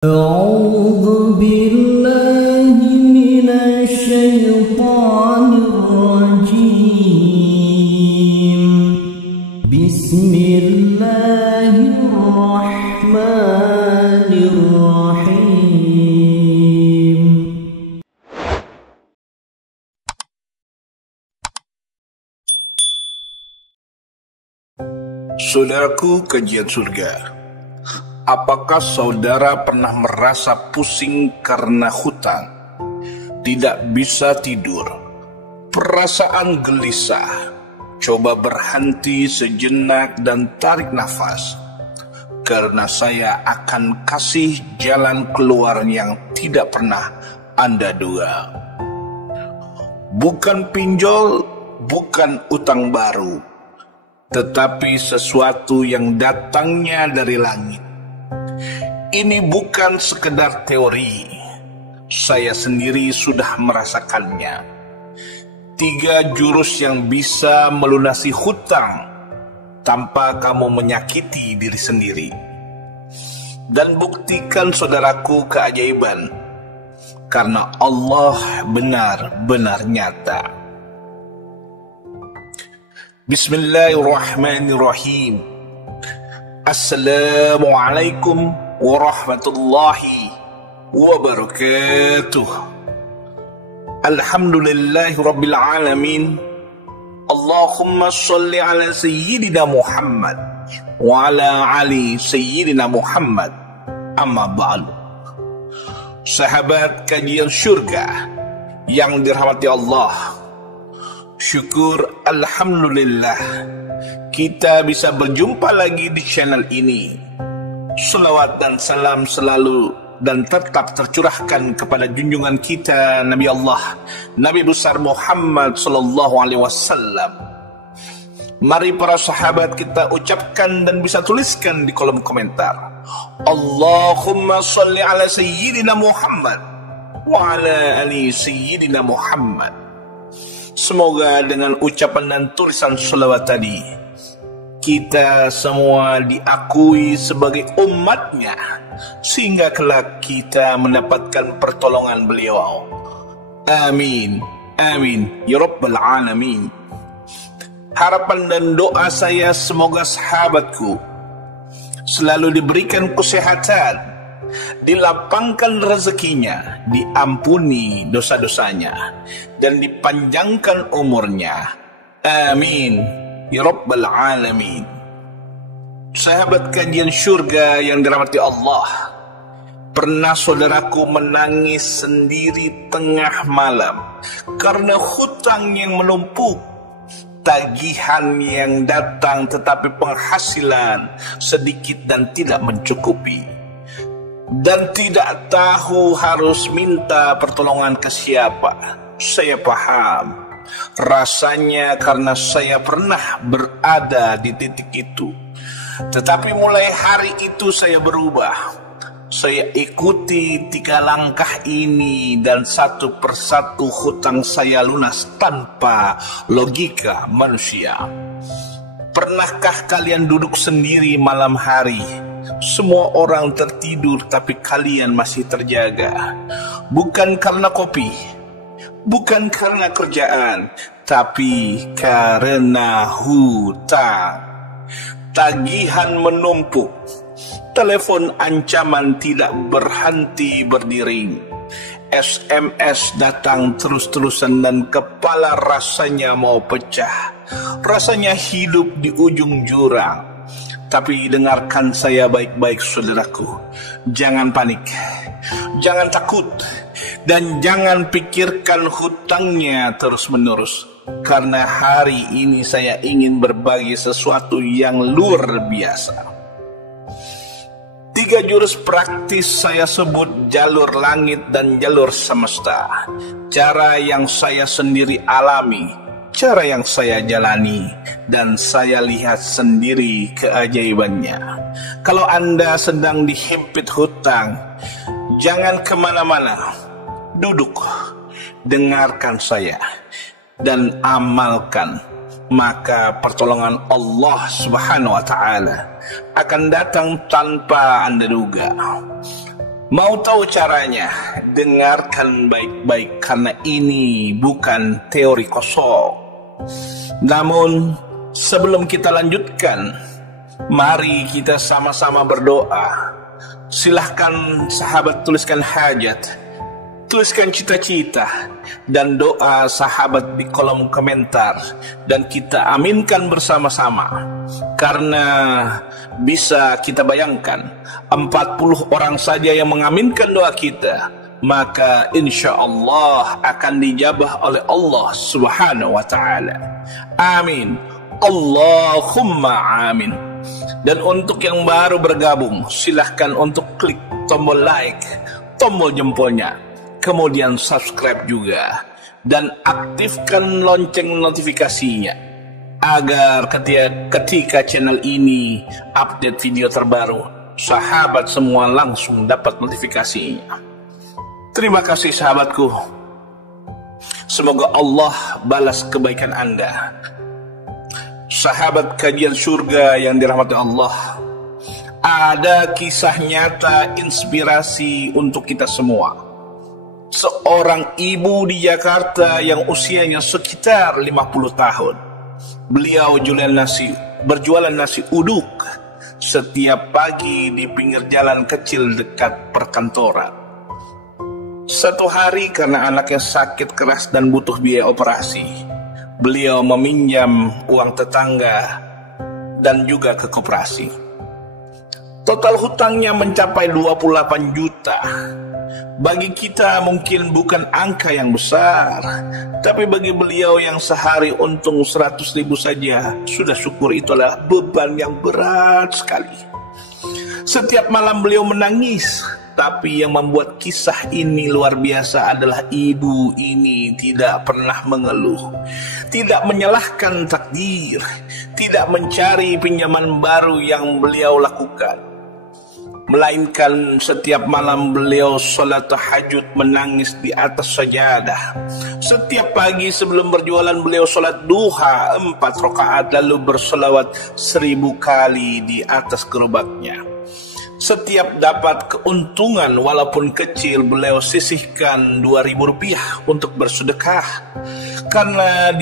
أعوذ بالله من الشيطان الرجيم بسم الله الرحمن الرحيم. Saudaraku kajian surga, apakah saudara pernah merasa pusing karena hutang, tidak bisa tidur, perasaan gelisah? Coba berhenti sejenak dan tarik nafas, karena saya akan kasih jalan keluar yang tidak pernah Anda duga. Bukan pinjol, bukan utang baru, tetapi sesuatu yang datangnya dari langit. Ini bukan sekedar teori, saya sendiri sudah merasakannya. 3 jurus yang bisa melunasi hutang tanpa kamu menyakiti diri sendiri. Dan buktikan saudaraku keajaiban, karena Allah benar-benar nyata. Bismillahirrahmanirrahim. Assalamualaikum warahmatullahi wabarakatuh. Alhamdulillahi rabbil alamin. Allahumma salli ala sayyidina Muhammad wa ala ali sayyidina Muhammad. Amma ba'du. Sahabat kajian surga yang dirahmati Allah, syukur alhamdulillah kita bisa berjumpa lagi di channel ini. Salawat dan salam selalu dan tetap tercurahkan kepada junjungan kita Nabi Allah, Nabi besar Muhammad sallallahu alaihi wasallam. Mari para sahabat kita ucapkan dan bisa tuliskan di kolom komentar, Allahumma salli ala sayyidina Muhammad wa ala ali sayyidina Muhammad. Semoga dengan ucapan dan tulisan sholawat tadi, kita semua diakui sebagai umatnya, sehingga kelak kita mendapatkan pertolongan beliau. Amin, amin, ya rabbal alamin. Harapan dan doa saya semoga sahabatku selalu diberikan kesehatan, dilapangkan rezekinya, diampuni dosa-dosanya, dan dipanjangkan umurnya. Amin, ya rabbal alamin. Sahabat kajian surga yang dirahmati Allah, pernah saudaraku menangis sendiri tengah malam karena hutang yang menumpuk, tagihan yang datang tetapi penghasilan sedikit dan tidak mencukupi, dan tidak tahu harus minta pertolongan ke siapa? Saya paham rasanya karena saya pernah berada di titik itu. Tetapi mulai hari itu saya berubah. Saya ikuti 3 langkah ini dan satu persatu hutang saya lunas tanpa logika manusia. Pernahkah kalian duduk sendiri malam hari? Semua orang tertidur tapi kalian masih terjaga. Bukan karena kopi, bukan karena kerjaan, tapi karena hutang. Tagihan menumpuk, telepon ancaman tidak berhenti berdering, SMS datang terus-terusan dan kepala rasanya mau pecah. Rasanya hidup di ujung jurang. Tapi dengarkan saya baik-baik saudaraku, jangan panik, jangan takut, dan jangan pikirkan hutangnya terus-menerus. Karena hari ini saya ingin berbagi sesuatu yang luar biasa. 3 jurus praktis saya sebut jalur langit dan jalur semesta. Cara yang saya sendiri alami, cara yang saya jalani, dan saya lihat sendiri keajaibannya. Kalau Anda sedang dihimpit hutang, jangan kemana-mana, duduk, dengarkan saya, dan amalkan. Maka pertolongan Allah Subhanahu wa Ta'ala akan datang tanpa Anda duga. Mau tahu caranya? Dengarkan baik-baik karena ini bukan teori kosong. Namun sebelum kita lanjutkan, mari kita sama-sama berdoa. Silahkan sahabat tuliskan hajat, tuliskan cita-cita dan doa sahabat di kolom komentar, dan kita aminkan bersama-sama. Karena bisa kita bayangkan 40 orang saja yang mengaminkan doa kita, maka insya Allah akan dijabah oleh Allah Subhanahu wa ta'ala. Amin, Allahumma amin. Dan untuk yang baru bergabung, silahkan untuk klik tombol like, tombol jempolnya, kemudian subscribe juga, dan aktifkan lonceng notifikasinya agar ketika channel ini update video terbaru, sahabat semua langsung dapat notifikasinya. Terima kasih sahabatku. Semoga Allah balas kebaikan Anda. Sahabat kajian surga yang dirahmati Allah, ada kisah nyata inspirasi untuk kita semua. Seorang ibu di Jakarta yang usianya sekitar 50 tahun. Beliau berjualan nasi uduk setiap pagi di pinggir jalan kecil dekat perkantoran. Suatu hari karena anaknya sakit keras dan butuh biaya operasi, beliau meminjam uang tetangga dan juga ke koperasi. Total hutangnya mencapai 28 juta. Bagi kita mungkin bukan angka yang besar, tapi bagi beliau yang sehari untung 100.000 saja, sudah syukur itu adalah beban yang berat sekali. Setiap malam beliau menangis, tapi yang membuat kisah ini luar biasa adalah ibu ini tidak pernah mengeluh, tidak menyalahkan takdir, tidak mencari pinjaman baru yang beliau lakukan. Melainkan setiap malam beliau sholat tahajud menangis di atas sajadah. Setiap pagi sebelum berjualan beliau sholat duha 4 rakaat lalu bersolawat 1000 kali di atas gerobaknya. Setiap dapat keuntungan walaupun kecil beliau sisihkan 2.000 rupiah untuk bersedekah. Karena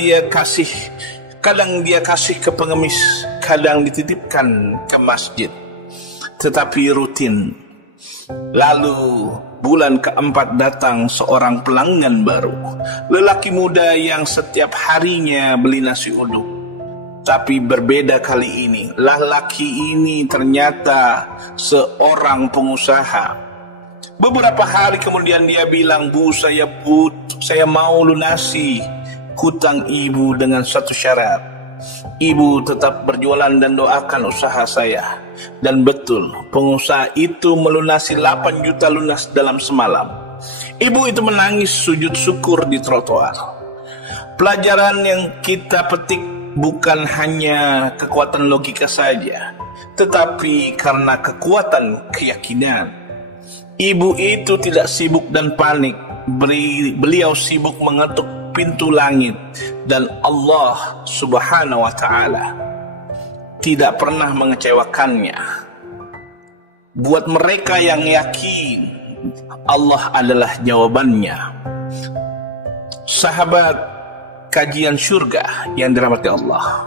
kadang dia kasih ke pengemis, kadang dititipkan ke masjid. Tetapi rutin. Lalu bulan keempat datang seorang pelanggan baru, lelaki muda yang setiap harinya beli nasi uduk. Tapi berbeda kali ini, lelaki ini ternyata seorang pengusaha. Beberapa hari kemudian dia bilang, "Bu, saya mau lunasi hutang ibu dengan satu syarat. Ibu tetap berjualan dan doakan usaha saya." Dan betul, pengusaha itu melunasi 8 juta lunas dalam semalam. Ibu itu menangis sujud syukur di trotoar. Pelajaran yang kita petik bukan hanya kekuatan logika saja, tetapi karena kekuatan keyakinan. Ibu itu tidak sibuk dan panik. Beliau sibuk mengetuk pintu langit, dan Allah Subhanahu wa ta'ala tidak pernah mengecewakannya. Buat mereka yang yakin, Allah adalah jawabannya. Sahabat kajian surga yang dirahmati Allah,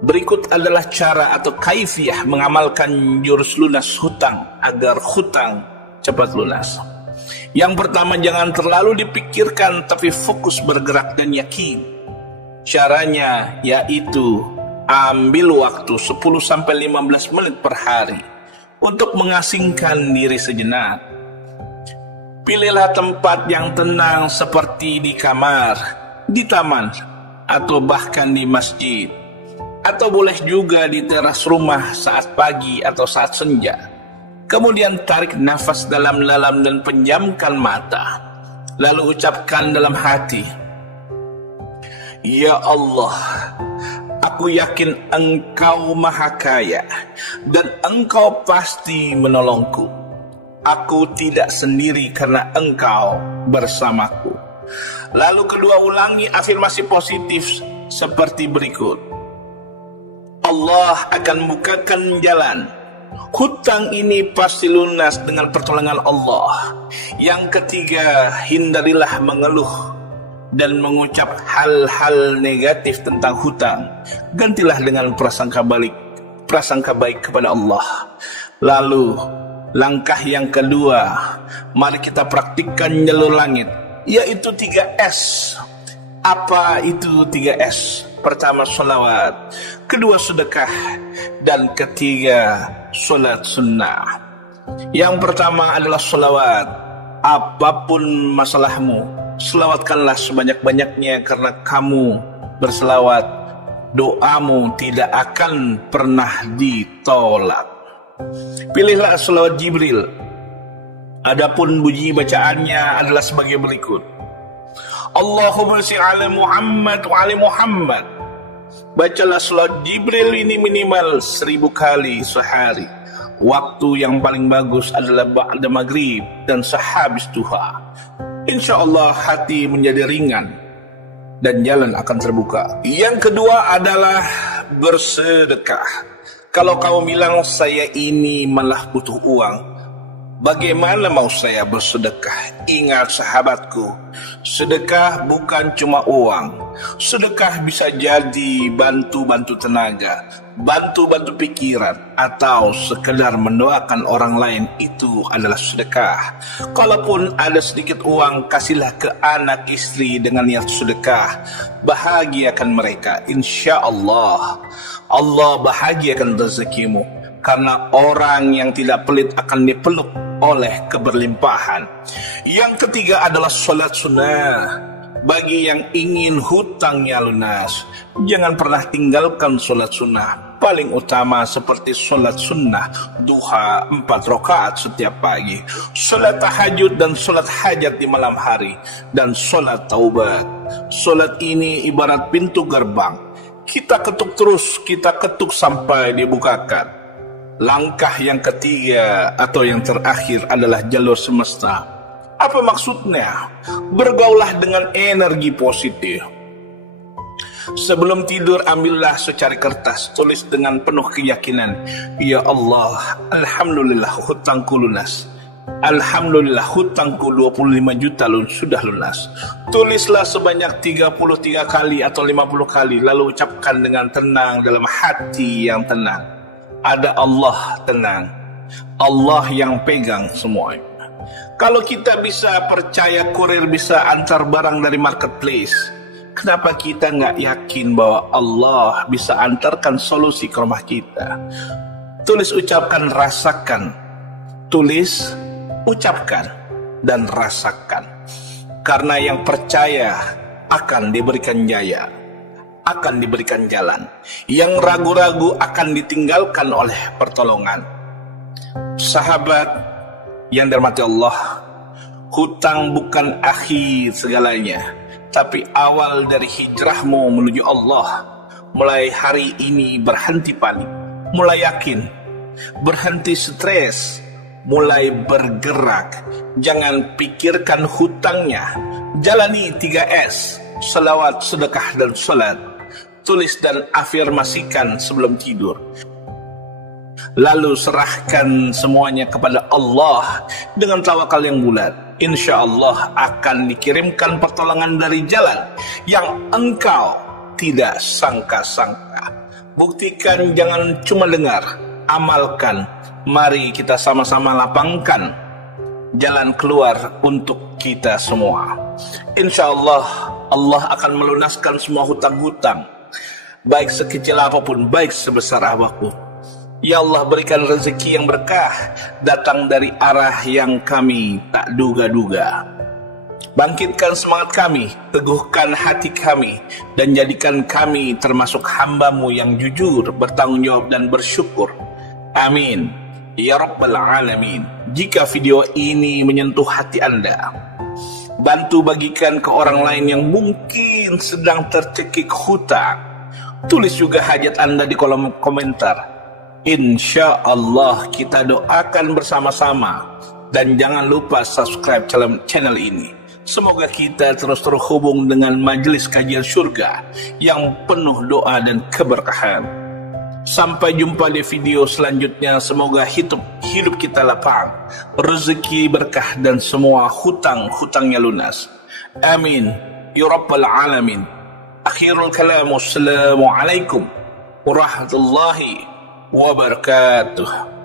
berikut adalah cara atau kaifiyah mengamalkan jurus lunas hutang agar hutang cepat lunas. Yang pertama, jangan terlalu dipikirkan tapi fokus bergerak dan yakin. Caranya yaitu ambil waktu 10-15 menit per hari untuk mengasingkan diri sejenak. Pilihlah tempat yang tenang seperti di kamar, di taman, atau bahkan di masjid. Atau boleh juga di teras rumah saat pagi atau saat senja. Kemudian tarik nafas dalam-dalam dan pejamkan mata. Lalu ucapkan dalam hati, "Ya Allah, aku yakin Engkau Maha Kaya dan Engkau pasti menolongku. Aku tidak sendiri karena Engkau bersamaku." Lalu kedua ulangi afirmasi positif seperti berikut. Allah akan bukakan jalan hutang ini pasti lunas dengan pertolongan Allah. Yang ketiga, hindarilah mengeluh dan mengucap hal-hal negatif tentang hutang. Gantilah dengan prasangka baik kepada Allah. Lalu langkah yang kedua, mari kita praktikkan jalur langit, yaitu 3S. Apa itu 3S? Pertama, sholawat. Kedua, sedekah. Dan ketiga, sholat sunnah. Yang pertama adalah sholawat. Apapun masalahmu, selawatkanlah sebanyak-banyaknya, karena kamu berselawat, doamu tidak akan pernah ditolak. Pilihlah selawat Jibril. Adapun bunyi bacaannya adalah sebagai berikut. Allahumma sholli ala Muhammad wa ali Muhammad. Bacalah selawat Jibril ini minimal 1000 kali sehari. Waktu yang paling bagus adalah ba'da maghrib dan sehabis duha. Insya Allah hati menjadi ringan dan jalan akan terbuka. Yang kedua adalah bersedekah. Kalau kamu bilang saya ini malah butuh uang, bagaimana mau saya bersedekah? Ingat sahabatku, sedekah bukan cuma uang. Sedekah bisa jadi bantu-bantu tenaga, bantu-bantu pikiran, atau sekedar mendoakan orang lain. Itu adalah sedekah. Kalaupun ada sedikit uang, kasihlah ke anak istri dengan niat sedekah. Bahagiakan mereka. Insya Allah Allah bahagiakan rezekimu, karena orang yang tidak pelit akan dipeluk oleh keberlimpahan. Yang ketiga adalah sholat sunnah. Bagi yang ingin hutangnya lunas, jangan pernah tinggalkan sholat sunnah. Paling utama seperti sholat sunnah duha 4 rakaat setiap pagi, sholat tahajud dan sholat hajat di malam hari, dan sholat taubat. Sholat ini ibarat pintu gerbang. Kita ketuk terus, kita ketuk sampai dibukakan. Langkah yang ketiga atau yang terakhir adalah jalur semesta. Apa maksudnya? Bergaulah dengan energi positif. Sebelum tidur, ambillah secari kertas, tulis dengan penuh keyakinan, ya Allah, alhamdulillah hutangku lunas. Alhamdulillah hutangku 25 juta sudah lunas. Tulislah sebanyak 33 kali atau 50 kali, lalu ucapkan dengan tenang dalam hati yang tenang. Ada Allah tenang, Allah yang pegang semuanya. Kalau kita bisa percaya kurir bisa antar barang dari marketplace, kenapa kita nggak yakin bahwa Allah bisa antarkan solusi ke rumah kita? Tulis, ucapkan, rasakan. Tulis, ucapkan, dan rasakan. Karena yang percaya akan diberikan jaya, akan diberikan jalan. Yang ragu-ragu akan ditinggalkan oleh pertolongan. Sahabat yang dirahmati Allah, hutang bukan akhir segalanya, tapi awal dari hijrahmu menuju Allah. Mulai hari ini berhenti panik, mulai yakin, berhenti stres, mulai bergerak. Jangan pikirkan hutangnya. Jalani 3S, selawat, sedekah, dan sholat. Tulis dan afirmasikan sebelum tidur. Lalu serahkan semuanya kepada Allah dengan tawakal yang bulat. Insya Allah akan dikirimkan pertolongan dari jalan yang engkau tidak sangka-sangka. Buktikan, jangan cuma dengar, amalkan. Mari kita sama-sama lapangkan jalan keluar untuk kita semua. Insya Allah, Allah akan melunaskan semua hutang-hutang, baik sekecil apapun, baik sebesar apapun. Ya Allah, berikan rezeki yang berkah datang dari arah yang kami tak duga-duga. Bangkitkan semangat kami, teguhkan hati kami, dan jadikan kami termasuk hamba-Mu yang jujur, bertanggung jawab, dan bersyukur. Amin ya Rabbal Alamin. Jika video ini menyentuh hati Anda, bantu bagikan ke orang lain yang mungkin sedang tercekik hutang. Tulis juga hajat Anda di kolom komentar. Insya Allah kita doakan bersama-sama. Dan jangan lupa subscribe channel ini. Semoga kita terus terhubung dengan majelis kajian surga yang penuh doa dan keberkahan. Sampai jumpa di video selanjutnya. Semoga hidup kita lapang, rezeki berkah, dan semua hutang-hutangnya lunas. Amin ya rabbal alamin. Akhirul kalam, wassalamualaikum warahmatullahi wabarakatuh.